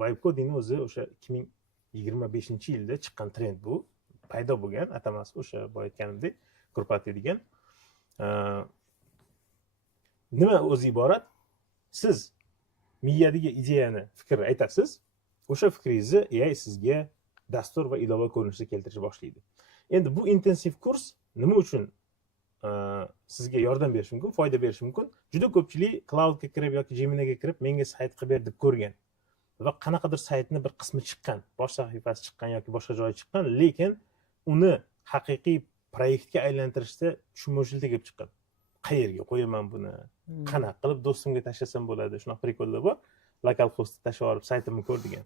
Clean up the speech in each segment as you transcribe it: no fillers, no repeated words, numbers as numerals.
vibe codingni o'zi o'sha 2025-yilda chiqqan trend bu. Paydo bo'lgan atamasi o'sha boya aytganimdek korporativ degan. Nima o'zi iborat? Siz miyadagi ideyani, fikrni aytasiz. O'sha fikringizni AI sizga dastur va ilova ko'rinishida keltirishni boshlaydi. Endi bu intensiv kurs nima uchun sizga yordam berishi mumkin, foyda berishi mumkin? Juda ko'pchilik cloudga kirib yoki Geminiga kirib menga sayt qilib ber deb ko'rgan va qanaqadir saytni bir qismi chiqqan, bosh sahifasi chiqqan yoki boshqa joyi chiqqan, lekin uni haqiqiy proyektga aylantirishda tushunmovchilikda kelib chiqqan. Qayerga qo'yaman buni? Qanaqa qilib do'stimga tashlasam bo'ladi? Shunaqa prikollar bor. Lokal hostga tashlab olib saytimni ko'r degan.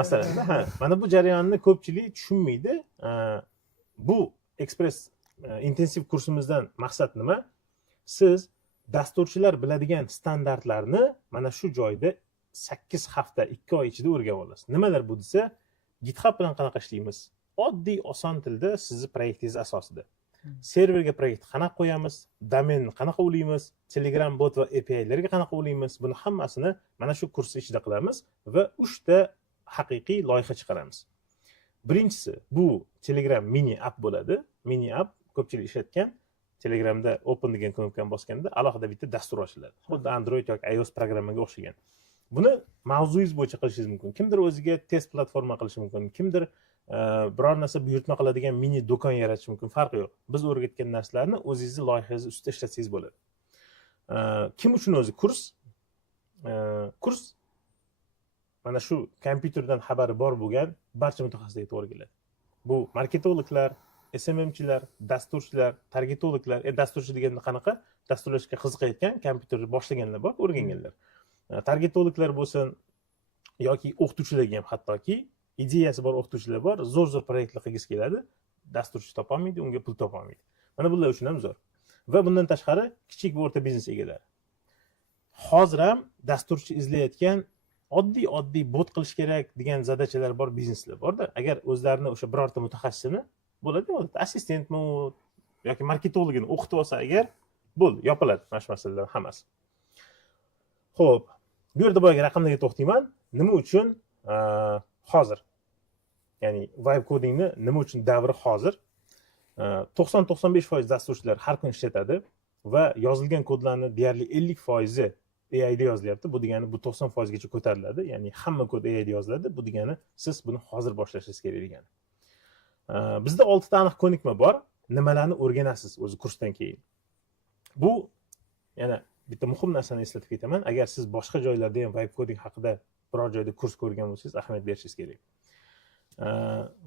Masalan, mana bu jarayonni ko'pchilik tushunmaydi. Bu ekspress intensiv kursimizdan maqsad nima? Siz dasturchilar biladigan standartlarni mana shu joyda 8 hafta, 2 oy ichida o'rganib olasiz. Nimalar bu desa, GitHub bilan qanaqa ishlaymiz? Oddiy, oson tilda sizni proyektingiz asosida. Serverga proyekt qanaqa qo'yamiz? Domenni qanaqa ulaymiz? Telegram bot va API larga qanaqa ulaymiz? Buni hammasini mana shu kurs ichida qilamiz va 3 ta haqiqiy loyiha chiqaramiz. Birinchisi bu Telegram mini app bo'ladi. Mini app ko'pchilik ishlatgan. Telegramda open degan knopkani bosganda alohida bitta dastur ochiladi. Xuddi Android yoki iOS programmaga o'xshagan. Buni mavzuyingiz bo'yicha qilishingiz mumkin. Kimdir o'ziga test platforma qilishi mumkin, kimdir biror narsa buyurtma qiladigan mini do'kon yaratish mumkin, farqi yo'q. Biz o'rgatgan narsalarni o'zingizni loyihangiz ustida ishlatsangiz bo'ladi. Kim uchun o'zi kurs? Kurs mana shu kompyuterdan xabari bor bo'lgan barcha mutaxassislarga to'g'ri keladi. Bu marketologlar, SMMchilar, dasturchilar, targetologlar, dasturchi deganda qanaqa? Dasturlashga qiziqayotgan, kompyuterni boshlaganlar bor, o'rganganlar. Targetologlar bo'lsin yoki o'qituvchilarga ham hattoki ideyasi bor o'qituvchilar bor, zo'r proyektlar qilgisi keladi, dasturchi topolmaydi, unga pul topolmaydi. Mana bular uchun ham zo'r. Va bundan tashqari kichik va o'rta biznes egalari. Hozir ham dasturchi izlayotgan oddiy bot qilish kerak degan zadachalar bor, bizneslar bor-da. Agar o'zlarini o'sha birorta mutaxassisini bo'ladi, assistentmi yoki marketologini o'qitib olsa agar, bo'ldi, yopiladi mana shu masalalar hammasi. Xo'p, bu yerda boyagi raqamlarga to'xtayman. Nima uchun hozir? Ya'ni vibe codingni nima uchun davri hozir? 90-95% dasturchilar har kun ishlatadi va yozilgan kodlarning deyarli 50% AI da yozilyapti. Bu degani bu 90% gacha ko'tariladi. Ya'ni hamma kod AI da yoziladi. Bu degani siz buni hozir boshlashingiz kerak degani. Bizda 6 ta aniq ko'nikma bor. Nimalarni o'rganasiz o'zi kursdan keyin. Bu yana bitta muhim narsani eslatib ketaman. Agar siz boshqa joylarda ham vibe coding haqida biror joyda kurs ko'rgan bo'lsangiz, ahamiyat berishingiz kerak.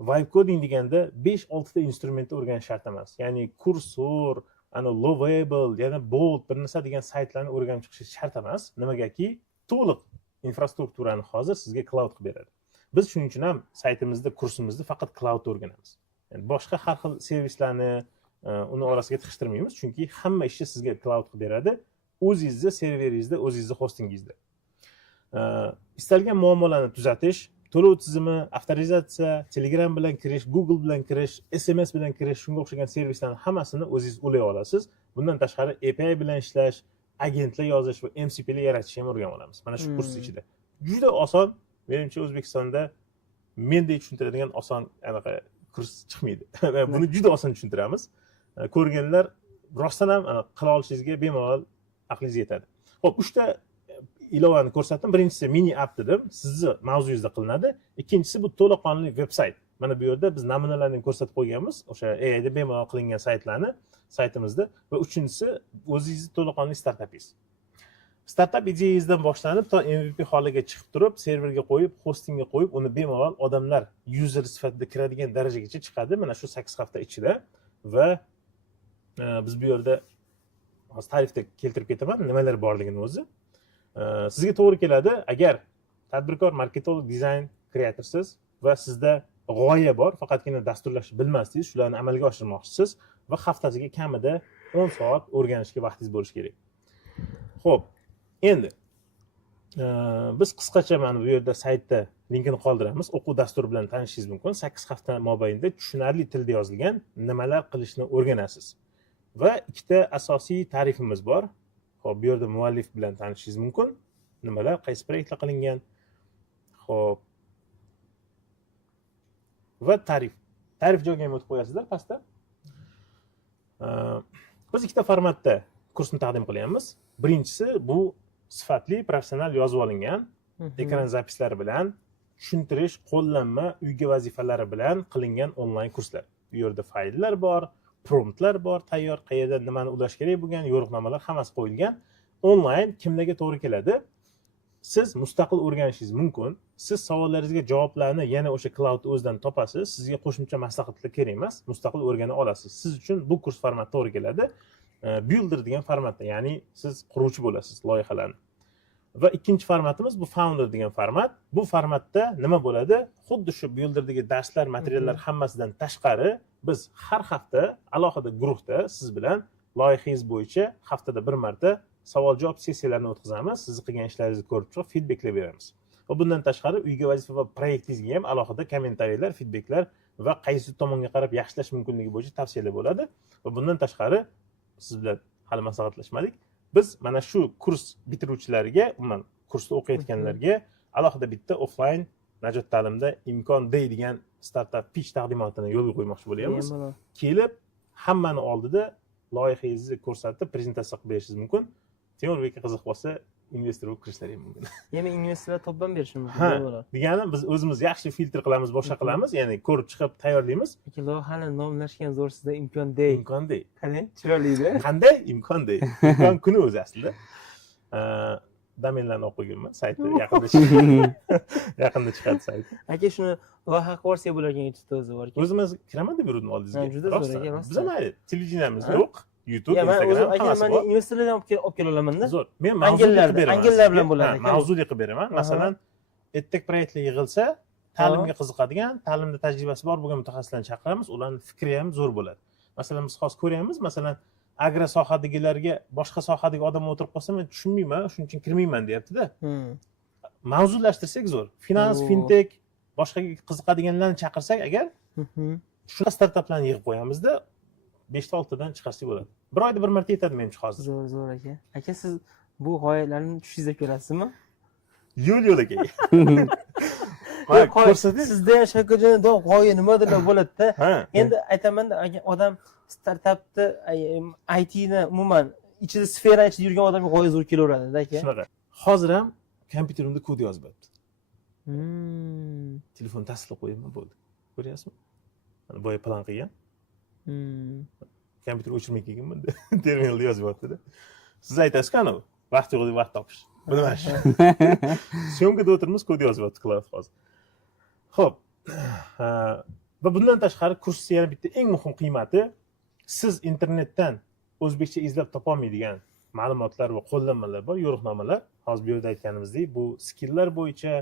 Vibe coding deganda 5-6 ta instrumentni o'rganish shart emas. Ya'ni kursor, Lovable, yana Bolt bir narsa degan saytlarni o'rganib chiqish shart emas. Nimagaki, to'liq infrastrukturani hozir sizga cloud qilib beradi. Biz shuning uchun ham saytimizda kursimizni faqat cloud o'rganamiz. Ya'ni boshqa har xil servislarni uni orasiga tiqishtirmaymiz, chunki hamma ishni sizga cloud qilib beradi. O'zingizda, serveringizda, o'zingizda hostingingizda. Istalgan muammolarni tuzatish, to'lov tizimi, avtorizatsiya, Telegram bilan kirish, Google bilan kirish, SMS bilan kirish, shunga o'xshagan servislarning hammasini o'zingiz ulay olasiz. Bundan tashqari API bilan ishlash, agentlar yozish va MCPlar yaratish ham o'rganib olamiz. Mana shu kurs ichida. Juda oson. Menimcha O'zbekistonda mendek tushuntiradigan oson anaqa kurs chiqmaydi. Buni juda oson tushuntiramiz. Ko'rganlar rostdan ham qila olishingizga bemalol aqlingiz yetadi. Xo'p, 3 ta ilovani ko'rsatdim. Birinchisi mini app dedim, sizni mavzuyingizda qilinadi. Ikkinchisi bu to'laqonli veb-sayt. Mana bu yerda biz namunalarni ko'rsatib qo'yganmiz, o'sha AI da bemalol qilingan saytlarni saytimizda va uchinchisi o'zingizning to'laqonli startapingiz. Startap ideyangizdan boshlanib to MVP holiga chiqib turib, serverga qo'yib, hostingga qo'yib, uni bemalol odamlar user sifatida kiradigan darajagacha chiqadi mana shu 8 hafta ichida va biz bu yerda hozir tarifda keltirib ketaman, nimalar borligini o'zi. Sizga to'g'ri keladi agar tadbirkor, marketolog, dizayn kreatorsiz va sizda g'oya bor, faqatgina dasturlashni bilmasdingiz, shularni amalga oshirmoqchisiz va haftasiga kamida 10 soat o'rganishga vaqtingiz bo'lishi kerak. Xo'p, endi biz qisqacha mana bu yerda saytda linkini qoldiramiz. O'quv dasturi bilan tanishishingiz mumkin. 8 hafta mobaynida tushunarli tilda yozilgan nimalar qilishni o'rganasiz. Va ikkita asosiy ta'rifimiz bor. Xo'p, bu yerda muallif bilan tanishishingiz mumkin. Nimalar, qaysi proyektlar qilingan. Xo'p. Va tarif joyiga ham o'tib qo'yasizlar pastda. Biz ikkita formatda kursni taqdim qilyapmiz. Birinchisi bu sifatli professional yozib olingan ekran zapislari bilan tushuntirish, qo'llanma, uyga vazifalari bilan qilingan onlayn kurslar. Bu yerda fayllar bor, promptlar bor, tayyor, qayerda nimani ulash kerak bo'lgan, yo'riqnomalar hammasi qo'yilgan. Onlayn kimlarga to'g'ri keladi? Siz mustaqil o'rganishingiz mumkin. Siz savollaringizga javoblarni yana o'sha cloud o'zidan topasiz. Sizga qo'shimcha maslahatlar kerak emas. Mustaqil o'rgana olasiz. Siz uchun bu kurs formati to'g'ri keladi. Builder degan formatda, ya'ni siz quruvchi bo'lasiz loyihalarni. Va ikkinchi formatimiz bu founder degan format. Bu formatda nima bo'ladi? Xuddi shu builderdagi darslar, materiallar hammasidan tashqari biz har hafta alohida guruhda siz bilan loyihangiz bo'yicha haftada bir marta savol-javob sessiyalarini o'tkazamiz. Sizni qilgan ishlaringizni ko'rib turib feedbacklar beramiz. Va bundan tashqari uyga vazifa va proyektingizga ham alohida kommentariyalar, feedbacklar va qaysi tomonga qarab yaxshilash mumkinligi bo'yicha tavsiyalar bo'ladi. Va bundan tashqari siz bilan hali maslahatlashmadik. Biz mana shu kurs bitiruvchilariga, umuman kursda o'qiyotganlarga alohida bitta offline Najot ta'limda imkon deydigan startup pitch taqdimotini yo'lga qo'ymoqchi bo'lyapmiz. Kelib hammani oldida loyihangizni ko'rsatib prezentatsiya qilib berishingiz mumkin. Temurga qiziq bo'lsa investor bo'lib kirishlari ham mumkin. Ya'ni investorlar topdan berishi mumkin bo'ladi. Degani biz o'zimiz yaxshi filtr qilamiz, boshqa qilamiz, ya'ni ko'rib chiqib tayyorlaymiz. Lekin loyihani nomlashgan zo'r sizda imkon dey. Imkon dey. Qani? Chiroyli-da. Qanday imkon dey? Imkon kuni o'zi aslida. Domenlarni o'qiganman, saytda yaqinda chiqadi sayt. Aka shuni loyiha qilib bo'larkan YouTube'da o'zi bor. O'zimiz kiraman deb yurdim oldingizga. Juda zo'r aka, rost. Biz mayli, televideniyamiz yo'q. YouTube, Instagram, hammasi bor. Men investorlardan olib kela olaman-da. Zo'r. Men mavzular bilan bo'ladi. Mavzuli qilib beraman. Masalan, edtech proyektlar yig'ilsa, ta'limga qiziqadigan, ta'limda tajribasi bor bo'lgan mutaxassislarni chaqiramiz, ularning fikri ham zo'r bo'ladi. Masalan, biz hozir ko'ryapmiz, masalan, agro sohadagilarga boshqa sohadagi odam o'tirib qolsa, men tushunmayman, shuning uchun kirmayman deyapti-da. Mavzulashtirsak zo'r. Finans, fintech, boshqa qiziqadiganlarni chaqirsak agar, shunaqa startaplarni yig'ib qo'yamiz-da, 5-6 dan chiqarsak bo'ladi. Bir oyda bir marta yetadi menimcha hozir. Zo'r aka. Aka siz bu g'oyalarni tushingizda ko'rasizmi? Yo'l aka. Sizda ham Shavkatjon g'oya nimadirlar bo'ladi-da. Endi aytaman-da, odam startapni, ITni umuman ichida sfera ichida yurgan odamga g'oya zo'r kelaveradi-da aka. Shunaqa. Hozir ham kompyuterimda kod yozib yotibdi. Telefon tasdiqlab qo'yaman bo'ldi. Ko'ryapsizmi? Mana boya plan qilgan. Kompyuter o'chirmay kelganman. Terminalda yozib yotdi-da. Siz aytasiz-ku, vaqt yo'q deb vaqt topish. Bu nima ish? Syomkada o'tirmiz, kod yozib yotdi Cloud hozir. Xo'p. Va bundan tashqari kursning yana bitta eng muhim qiymati siz internetdan o'zbekcha izlab topa olmaydigan ma'lumotlar va qo'llanmalar bor, yo'riqnomalar. Hozir bu yerda aytganimizdek, bu skilllar bo'yicha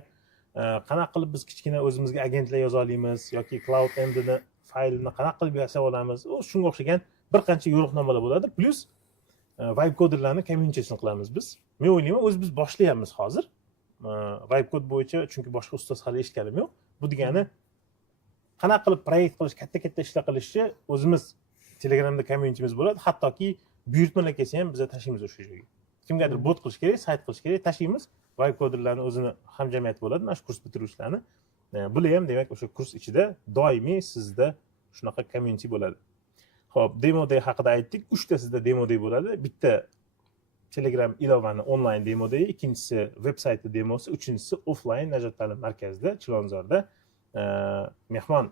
qanaqa qilib biz kichkina o'zimizga agentlar yoza olamiz yoki Cloud MDni faylini qanaqa qilib yasab olamiz, shunga o'xshagan bir qancha yo'riqnomalar bo'ladi. Plus vibe coderlarni community-sini qilamiz biz. Men o'ylayman, biz boshlayapmiz hozir. Vibe code bo'yicha, chunki boshqa ustoz hali eshitganim yo'q. Bu degani qanaqa qilib proyekt qilish, katta ishlar qilishni o'zimiz Telegramda communitymiz bo'ladi. Hattoki buyurtmalar kelsa ham biz tashlaymiz o'sha joyga. Kimgadir bot qilish kerak, sayt qilish kerak, tashlaymiz. Vibe coderlarni o'zini hamjamiyati bo'ladi, mana shu kurs bitiruvchilarni. Bular ham demak o'sha kurs ichida doimiy sizda shunaqa community bo'ladi. Xo'p, demo day haqida aytdik. 3 ta sizda demo day bo'ladi. Bitta Telegram ilovani onlayn demo day, ikkinchisi veb-sayti demosi, uchinchisi offline Najot ta'lim markazida Chilonzorda mehmon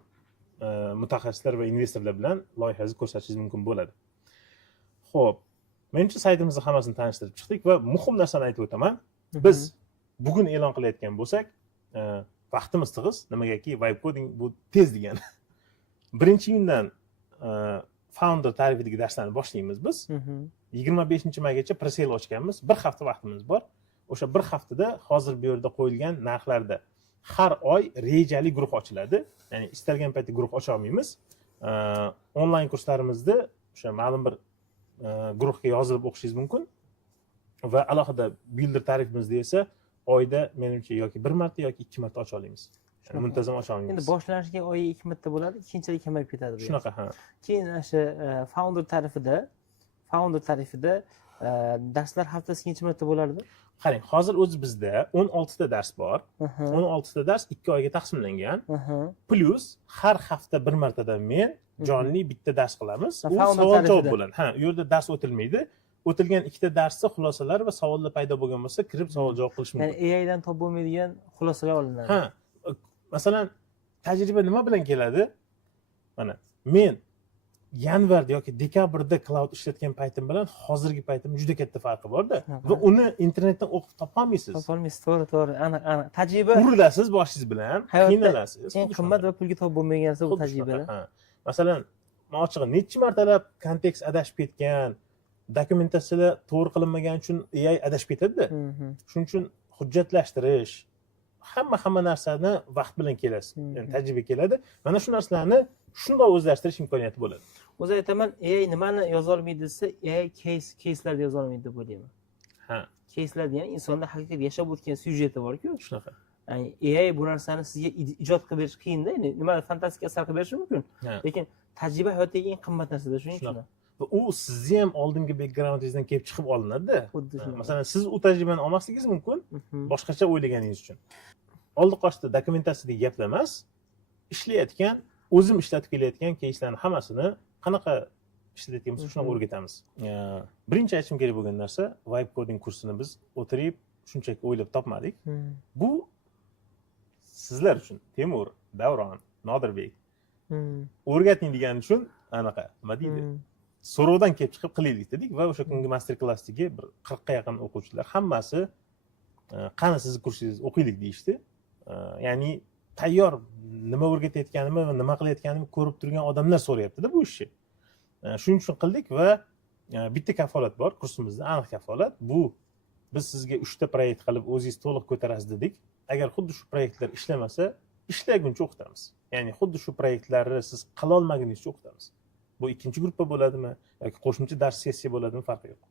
mutaxassislar va investorlar bilan loyihangizni ko'rsatishingiz mumkin bo'ladi. Xo'p, menimcha saytimizda hammasini tanishtirib chiqdik va muhim narsani aytib o'taman. Biz bugun e'lon qilayotgan bo'lsak, vaqtimiz tig'iz, nimagaki vibe coding bu tez degani. 1-iyundan founder ta'rifidagi darslarni boshlaymiz biz. 25-maygacha pre-sale ochganmiz. Bir hafta vaqtimiz bor. O'sha bir haftada hozir bu yerda qo'yilgan narxlarda har oy rejali guruh ochiladi. Ya'ni istalgan paytda guruh ocha olmaymiz. Onlayn kurslarimizni o'sha ma'lum bir guruhga yozilib o'qishingiz mumkin. Va alohida builder tarifimizda esa oyda menimcha yoki bir marta yoki 2 marta ocha olamiz. Muntazam ocha olmaymiz. Endi boshlanishiga oyiga 2 marta bo'ladi, keyinchalik kamayib ketadi bu. Shunaqa, ha. Keyin o'sha founder tarifida darslar haftasiga necha marta bo'lardi? qarang, hozir o'zi bizda 16 ta dars bor. 16 ta dars 2 oyga taqsimlangan. Plus har hafta bir martadan men jonli bitta dars qilamiz. U savol javob bo'ladi. Ha, u yerda dars o'tilmaydi. O'tilgan ikkita darsda xulosalar va savollar paydo bo'lgan bo'lsa, kirib savol javob qilish mumkin. Ya'ni AI dan topib bo'lmaydigan xulosalar olinadi. Ha, masalan, tajriba nima bilan keladi? Mana men yanvarda yoki dekabrda cloud ishlatgan paytim bilan hozirgi paytim juda katta farqi bor-da. Va uni internetdan o'qib topolmaysiz. Topolmaysiz, to'g'ri, aniq. Tajriba urilasiz boshingiz bilan, qiynalasiz. Eng qimmat va pulga topib bo'lmagan narsa bu tajribada. Masalan, men ochig'i necha martalab kontekst adashib ketgan, dokumentatsiyalar to'g'ri qilinmagani uchun AI adashib ketadi-da. Shuning uchun hujjatlashtirish, hamma narsani vaqt bilan kelasiz. Ya'ni tajriba keladi. Mana shu narsalarni shunday o'zlashtirish imkoniyati bo'ladi. O'zi aytaman, AI nimani yoza olmaydi desa, AI case'larda yoza olmaydi deb o'ylayman. Ha. Case'lar degani insonda haqiqatda yashab o'tgan syujeti bor-ku. Shunaqa. Ya'ni AI bu narsani sizga ijod qilib berish qiyin-da. Ya'ni nimadir fantastik asar qilib berishi mumkin. Lekin tajriba hayotdagi eng qimmat narsadir, shuning uchun. Va u sizni ham oldingi backgroundingizdan kelib chiqib olinadi-da. Masalan, siz u tajribani olmasligingiz mumkin, boshqacha o'ylaganingiz uchun. Oldi qochdi dokumentatsiyadagi gaplar emas, ishlayotgan, o'zim ishlatib kelayotgan keyslarning hammasini qanaqa ishlatayotgan bo'lsa, shuni o'rgatamiz. Birinchi aytishim kerak bo'lgan narsa, vibe coding kursini biz o'tirib shunchaki o'ylab topmadik. Bu sizlar uchun, Temur, Davron, Nodirbek o'rgating degani uchun anaqa, nima deydi? So'rovdan kelib chiqib qilaylik dedik va o'sha kungi master klassdagi bir 40 ga yaqin o'quvchilar hammasi qani sizni kursingizni o'qiylik deyishdi. Ya'ni tayyor nima o'rgatayotganimni va nima qilayotganimni ko'rib turgan odamlar so'rayapti-da bu ishni. Shuning uchun qildik va bitta kafolat bor kursimizda, aniq kafolat. Bu biz sizga 3 ta proyekt qilib o'zingiz to'liq ko'tarasiz dedik. Agar xuddi shu proyektlar ishlamasa, ishlaguncha o'qitamiz. Ya'ni xuddi shu proyektlarni siz qila olmaguningizcha o'qitamiz. Bu ikkinchi gruppa bo'ladimi yoki qo'shimcha dars sessiya bo'ladimi, farqi yo'q.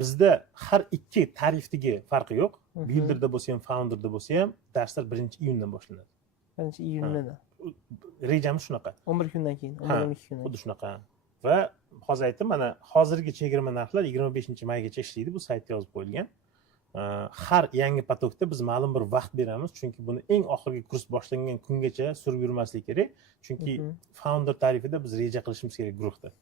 Bizda har ikki tarifdagi farqi yo'q. Builderda bo'lsa ham, founderda bo'lsa ham darslar 1-iyundan boshlanadi. 1-iyundan. Rejamiz shunaqa. 11 kundan keyin, 11-12 kundan. Xuddi shunaqa. Va hozir aytdim, mana hozirgi chegirma narxlar 25-maygacha ishlaydi, bu saytda yozib qo'yilgan. Har yangi potokda biz ma'lum bir vaqt beramiz, chunki buni eng oxirgi kurs boshlangan kungacha surib yurmaslik kerak. Chunki founder tarifida biz reja qilishimiz kerak guruhda.